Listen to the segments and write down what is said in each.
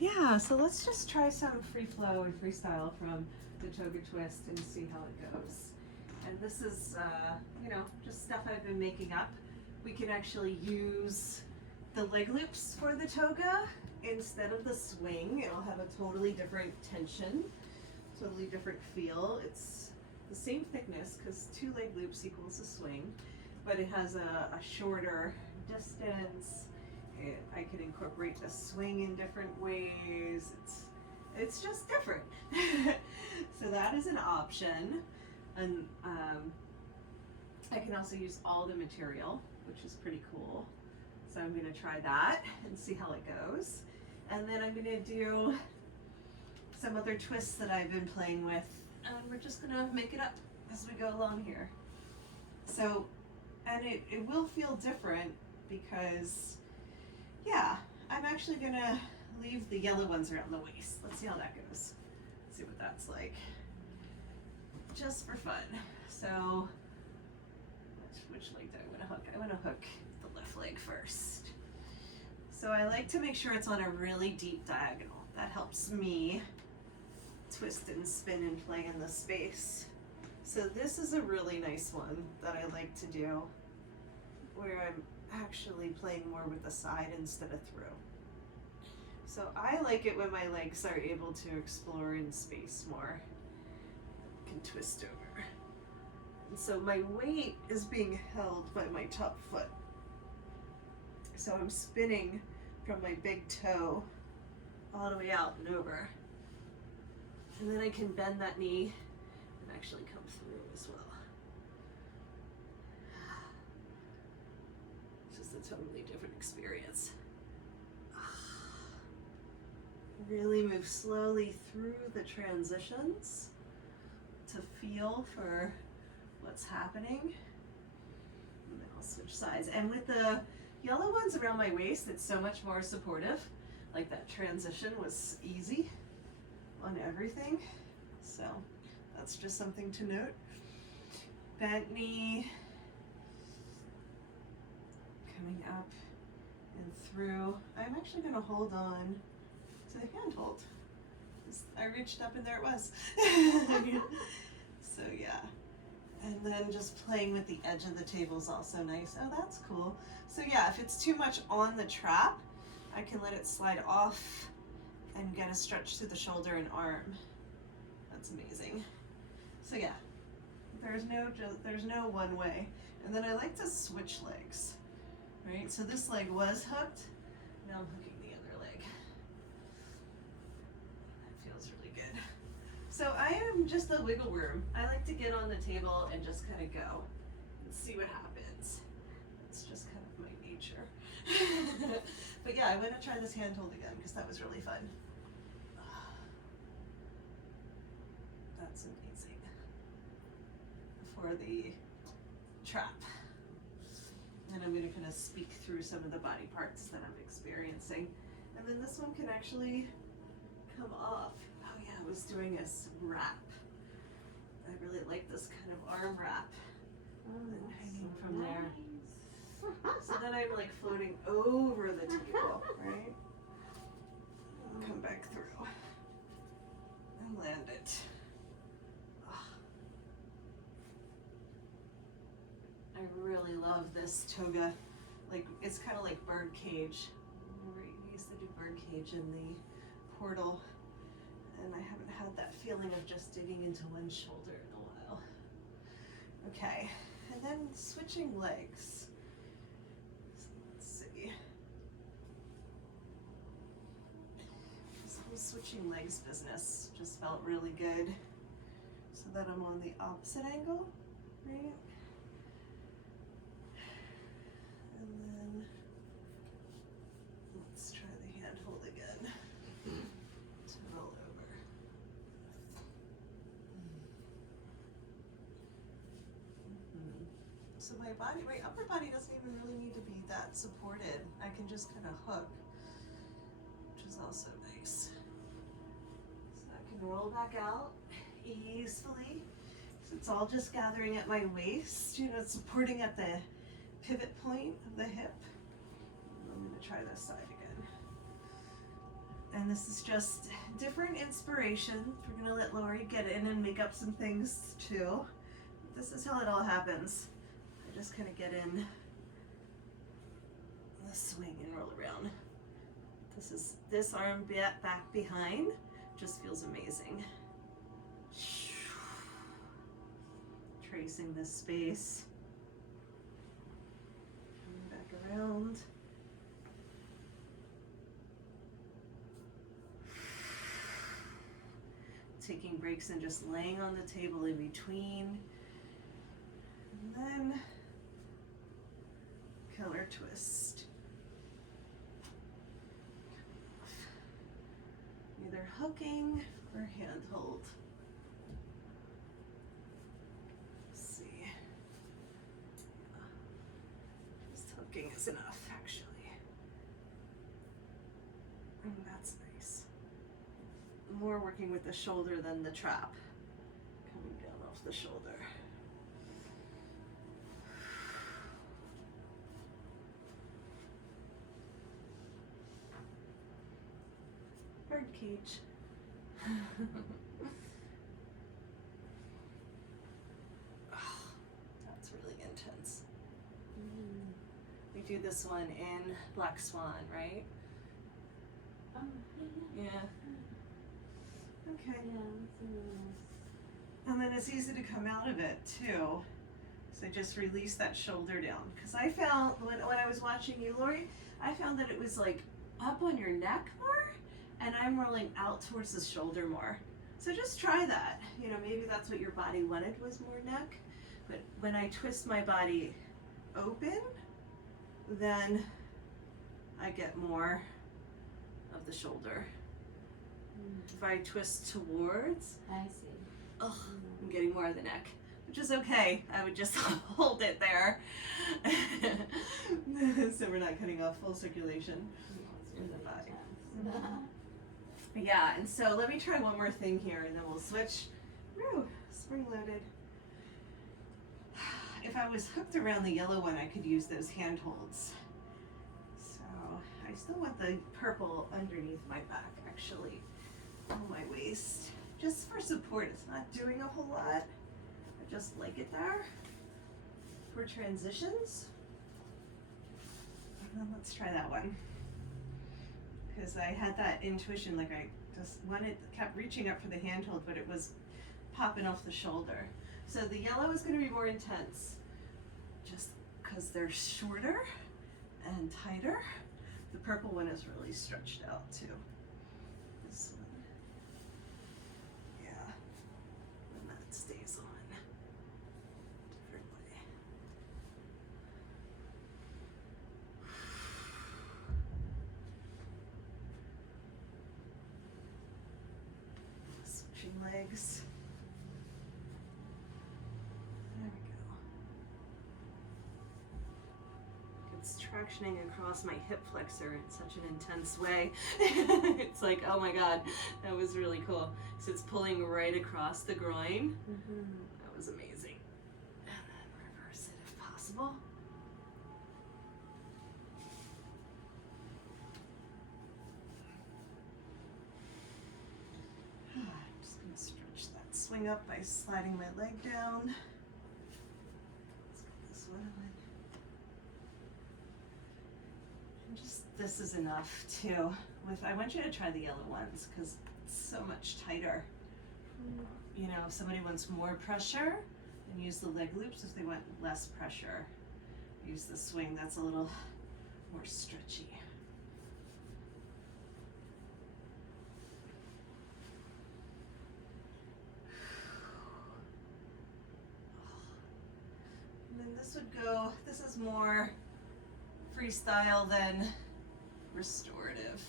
Yeah, so let's just try some free flow and freestyle from the toga twist and see how it goes. And this is, you know, just stuff I've been making up. We can actually use the leg loops for the toga instead of the swing. It'll have a totally different tension, totally different feel. It's the same thickness because 2 leg loops equals a swing, but it has a shorter distance. I can incorporate the swing in different ways. It's just different. So that is an option. And I can also use all the material, which is pretty cool. So I'm going to try that and see how it goes. And then I'm going to do some other twists that I've been playing with. And we're just going to make it up as we go along here. So, and it will feel different because, yeah, I'm actually going to leave the yellow ones around the waist. Let's see how that goes. See what that's like. Just for fun. So, which leg do I want to hook? I want to hook the left leg first. So I like to make sure it's on a really deep diagonal. That helps me twist and spin and play in the space. So this is a really nice one that I like to do, where I'm actually playing more with the side instead of through. So I like it when my legs are able to explore in space more. I can twist over. And so my weight is being held by my top foot. So I'm spinning from my big toe all the way out and over. And then I can bend that knee and actually come through as well. It's just a totally different experience. Really move slowly through the transitions to feel for what's happening. And then I'll switch sides. And with the yellow ones around my waist, it's so much more supportive. Like that transition was easy on everything. So that's just something to note. Bent knee, coming up and through. I'm actually going to hold on to the handhold. I reached up and there it was. So yeah. And then just playing with the edge of the table is also nice. Oh, that's cool. So yeah, if it's too much on the trap, I can let it slide off and get a stretch through the shoulder and arm. That's amazing. So yeah, there's no one way. And then I like to switch legs, right? So this leg was hooked. Now I'm hooking the other leg. That feels really good. So I am just a wiggle worm. I like to get on the table and just kind of go and see what happens. It's just kind of my nature. But yeah, I'm going to try this handhold again because that was really fun. That's amazing for the trap. And I'm going to kind of speak through some of the body parts that I'm experiencing. And then this one can actually come off. Oh yeah, I was doing a wrap. I really like this kind of arm wrap. And hanging from there. So then I'm like floating over the table, right? And come back through and land it. I really love this toga. Like, it's kind of like bird cage. We used to do bird cage in the portal, and I haven't had that feeling of just digging into one shoulder in a while. Okay, and then switching legs. So let's see. This whole switching legs business just felt really good. So that I'm on the opposite angle, right? And then let's try the handhold again to roll over. So my upper body doesn't even really need to be that supported. I can just kind of hook, which is also nice. So I can roll back out easily. So it's all just gathering at my waist, you know, supporting at the pivot point of the hip. I'm going to try this side again. And this is just different inspiration. We're gonna let Lori get in and make up some things too. This is how it all happens. I just kind of get in the swing and roll around. This arm back behind just feels amazing. Tracing this space. Coming back around. Taking breaks and just laying on the table in between. And then killer twist. Either hooking or handhold. Let's see. Just hooking is enough, actually. And that's nice. More working with the shoulder than the trap. Coming down off the shoulder. Bird cage. Oh, that's really intense. We do this one in Black Swan, right? Yeah. Okay. And then it's easy to come out of it too. So just release that shoulder down. Because I found, when I was watching you, Lori, I found that it was like up on your neck more, and I'm rolling out towards the shoulder more. So just try that. You know, maybe that's what your body wanted, was more neck. But when I twist my body open, then I get more of the shoulder. If I twist towards, I see. Oh, I'm getting more of the neck, which is okay. I would just hold it there. So we're not cutting off full circulation in the body. Yeah, and so let me try one more thing here and then we'll switch. Woo, spring loaded. If I was hooked around the yellow one, I could use those handholds. So I still want the purple underneath my back, actually, on my waist. Just for support. It's not doing a whole lot. I just like it there for transitions. And then let's try that one. Because I had that intuition, like I just kept reaching up for the handhold, but it was popping off the shoulder. So the yellow is going to be more intense, just because they're shorter and tighter. The purple one is really stretched out too. This one, yeah, and that stays on different way. Switching legs. There we go. It's tractioning across my hip flexor in such an intense way. It's like, oh my god, that was really cool. So it's pulling right across the groin. That was amazing. And then reverse it if possible. I'm just going to stretch that swing up by sliding my leg down. Let's get this one on. And just, this is enough too. I want you to try the yellow ones because it's so much tighter. You know, if somebody wants more pressure, then use the leg loops. If they want less pressure, use the swing. That's a little more stretchy. And then this would go, this is more freestyle than restorative.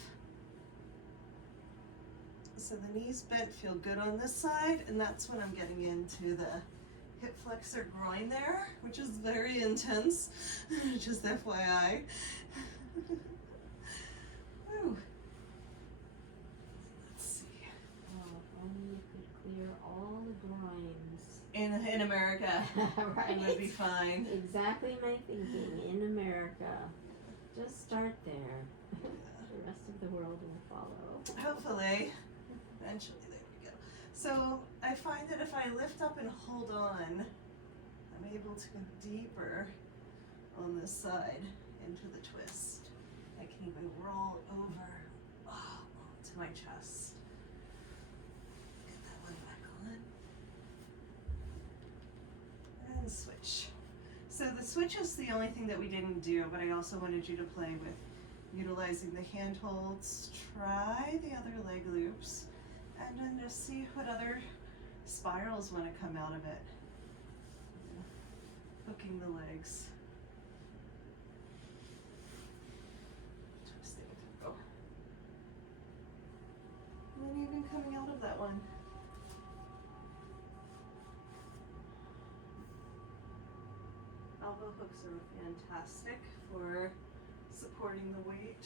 So the knees bent feel good on this side, and that's when I'm getting into the hip flexor groin there, which is very intense, just FYI. Woo. Let's see. Oh, only you could clear all the groins. In America, Right. it would be fine. Exactly my thinking. In America. Just start there. The rest of the world world will follow. Hopefully. Eventually, there we go. So I find that if I lift up and hold on, I'm able to go deeper on this side into the twist. I can even roll over onto my chest. Get that one back on. And switch. So the switch is the only thing that we didn't do, but I also wanted you to play with utilizing the handholds. Try the other leg loops, and then just see what other spirals want to come out of it. Hooking the legs. Twisting through. And then even coming out of that one. Elbow hooks are fantastic for supporting the weight.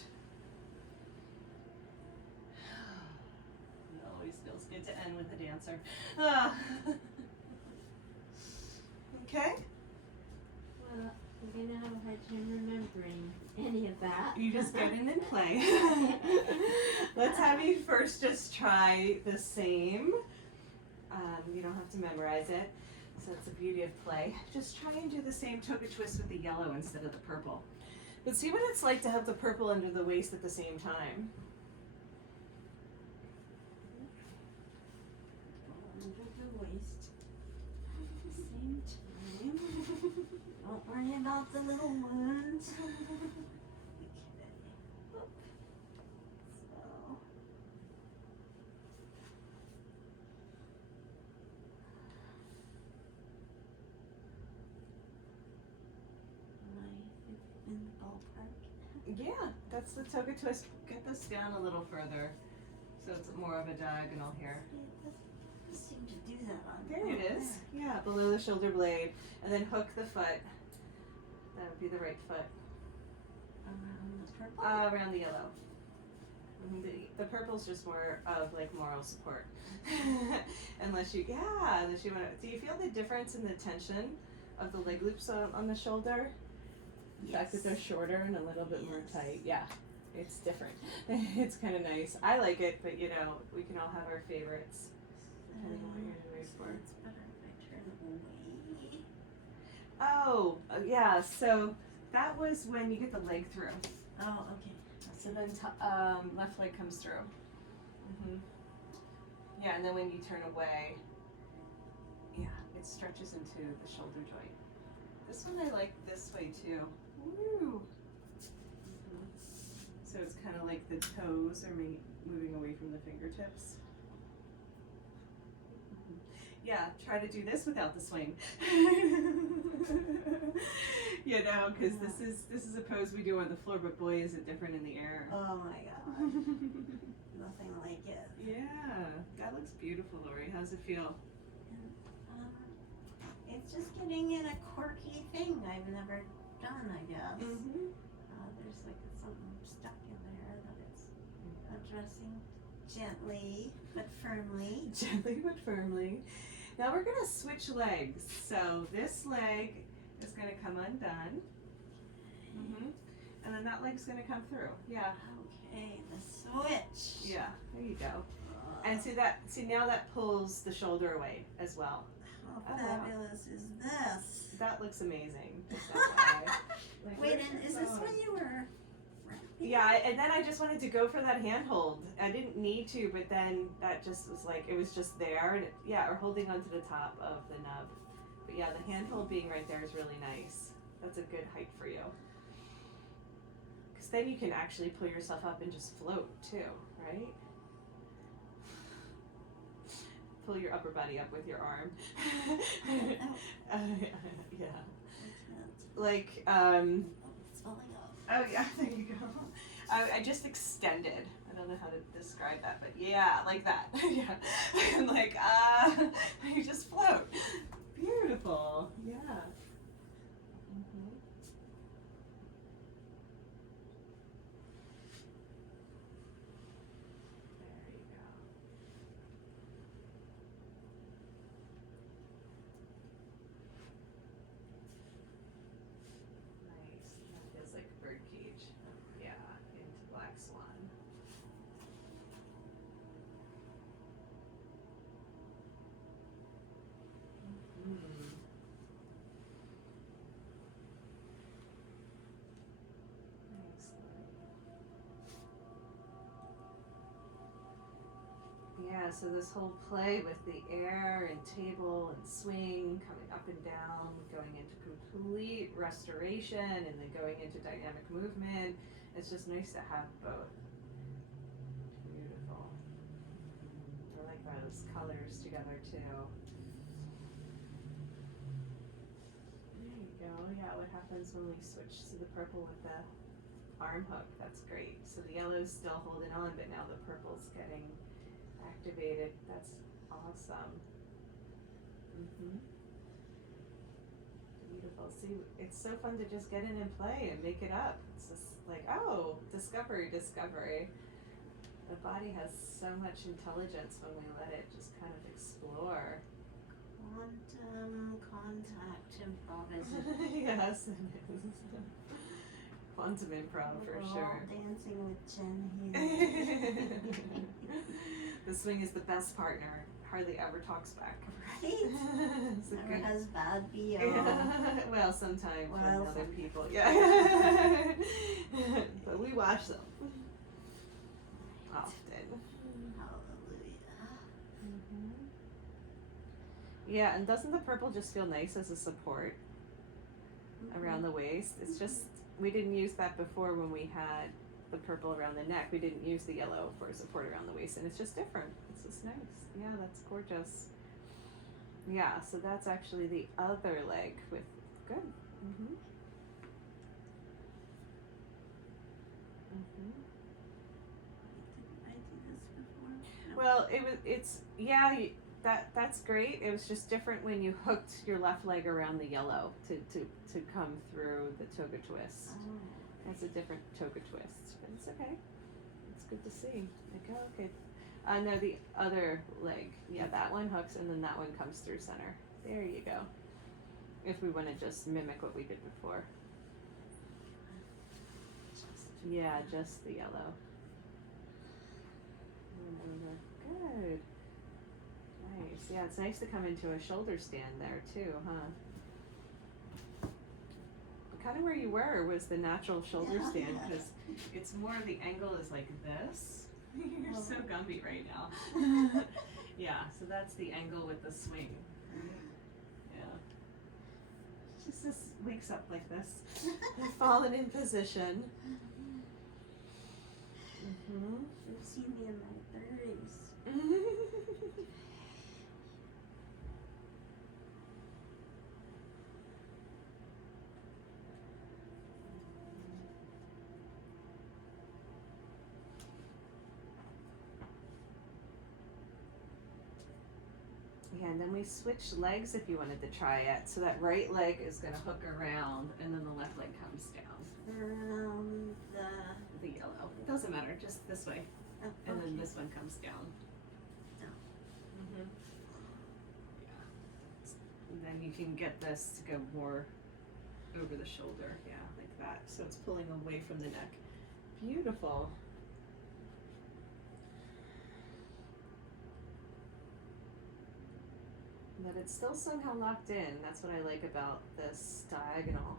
It always feels good to end with a dancer. Okay? Well, I'm gonna have a hard time remembering any of that. You just get in and play. Let's have you first just try the same. You don't have to memorize it. So that's the beauty of play. Just try and do the same toga twist with the yellow instead of the purple. But see what it's like to have the purple under the waist at the same time. Under the waist. At the same time. Don't worry about the little ones. Okay. So. In the ballpark. Yeah, that's the toga twist. Get this down a little further so it's more of a diagonal here. It doesn't seem to do that on There it is. Yeah, below the shoulder blade. And then hook the foot. That would be the right foot. Around the purple? Around the yellow. The purple's just more of like moral support. unless you want to. Do you feel the difference in the tension of the leg loops on the shoulder? The fact that they're shorter and a little bit more tight. Yeah, it's different. It's kind of nice. I like it, but you know, we can all have our favorites. Depending on what you're in the race for. It's better if I turn away. Oh, yeah, so that was when you get the leg through. Oh, okay. So then left leg comes through. Yeah, and then when you turn away, yeah, it stretches into the shoulder joint. This one I like this way too. Woo! So it's kind of like the toes are moving away from the fingertips. Yeah, try to do this without the swing. You know, because this is a pose we do on the floor, but boy, is it different in the air. Oh my god. Nothing like it. Yeah, that looks beautiful, Lori. How's it feel? It's just getting in a quirky thing I've never done, I guess. There's like something stuck in there that it's addressing gently but firmly. Gently but firmly. Now we're gonna switch legs. So this leg is gonna come undone. And then that leg's gonna come through. Yeah. Okay, the switch. Yeah, there you go. And see now that pulls the shoulder away as well. How fabulous is this? That looks amazing. Wait, and is this when you were wrapping? Yeah, and then I just wanted to go for that handhold. I didn't need to, but then that just was like, it was just there. And or holding onto the top of the nub. But yeah, the handhold being right there is really nice. That's a good height for you. Because then you can actually pull yourself up and just float too, right? Pull your upper body up with your arm. Yeah. Like, it's falling off. oh yeah, there you go. I just extended. I don't know how to describe that, but yeah, like that. Yeah. And like, you just float. Beautiful. Yeah. Yeah, so this whole play with the air and table and swing, coming up and down, going into complete restoration and then going into dynamic movement. It's just nice to have both. Beautiful. I like those colors together too. There you go. Yeah, what happens when we switch to the purple with the arm hook? That's great. So the yellow's still holding on, but now the purple's getting activated. That's awesome. Beautiful. See, it's so fun to just get in and play and make it up. It's just like, oh, discovery. The body has so much intelligence when we let it just kind of explore. Quantum contact improvisation. Yes, it is. Quantum improv for We're sure. all dancing with Jen Healy. The swing is the best partner. Hardly ever talks back. Right? It's a Never good. has bad BO. Yeah. Well, sometimes with Well, other some- people. Yeah. But we watch them often. Hallelujah. Yeah, and doesn't the purple just feel nice as a support around the waist? It's just, we didn't use that before when we had the purple around the neck. We didn't use the yellow for support around the waist, and it's just different. It's just nice. Yeah, that's gorgeous. Yeah, so that's actually the other leg with, good. I did this before. Well, that's great. It was just different when you hooked your left leg around the yellow to come through the toga twist. Oh. That's a different toga twist, but it's okay. It's good to see. Like, oh, okay. No, the other leg. Yeah, that one hooks and then that one comes through center. There you go. If we want to just mimic what we did before. Yeah, just the yellow. Good. Nice. Yeah, it's nice to come into a shoulder stand there too, huh? Kind of where you were was the natural shoulder stand, because it's more of the angle is like this. You're so Gumby right now. Yeah, so that's the angle with the swing. Yeah. Just wakes up like this. Fallen in position. You've seen me in my 30s. Yeah, and then we switched legs if you wanted to try it. So that right leg is going to hook around, and then the left leg comes down. Around The yellow. It doesn't matter, just this way. And then this one comes down. Oh. Yeah. And then you can get this to go more over the shoulder. Yeah, like that. So it's pulling away from the neck. Beautiful. But it's still somehow locked in. That's what I like about this diagonal.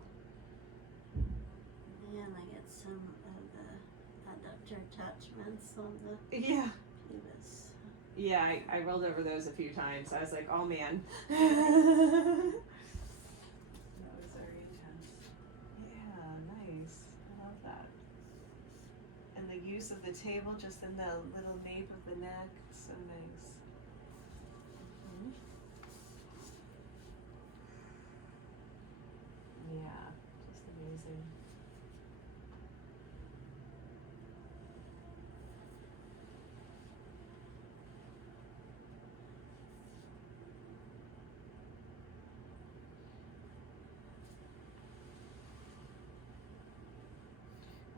Yeah, and I get some of the adductor attachments on the Yeah. pubis. Yeah, I rolled over those a few times. I was like, oh man. Those are intense. Yeah, nice. I love that. And the use of the table just in the little nape of the neck. So nice. Yeah, just amazing.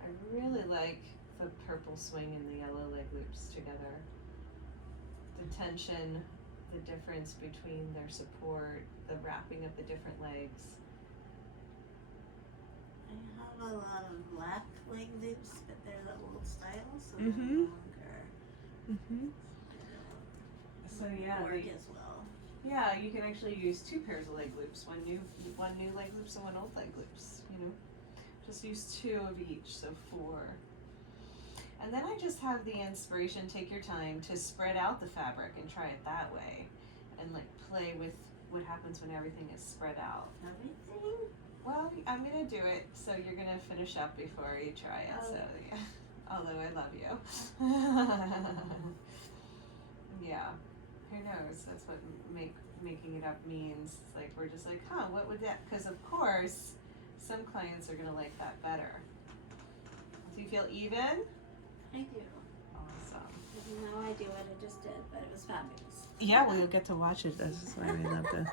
I really like the purple swing and the yellow leg loops together. The tension, the difference between their support, the wrapping of the different legs. I have a lot of black leg loops, but they're the old style, so Mhm. they're longer. So yeah, work they- as well. Yeah, you can actually use two pairs of leg loops, one new leg loops and one old leg loops, you know. Just use two of each, so 4. And then I just have the inspiration, take your time to spread out the fabric and try it that way. And like play with what happens when everything is spread out. Everything? Well, I'm gonna do it, so you're gonna finish up before you try it, so yeah. Although I love you. Yeah, who knows, that's what making it up means. It's like, we're just like, huh, what would that, because of course, some clients are gonna like that better. Do you feel even? I do. Awesome. I have no idea what I just did, but it was fabulous. Yeah, well, you'll get to watch it, that's why I love this.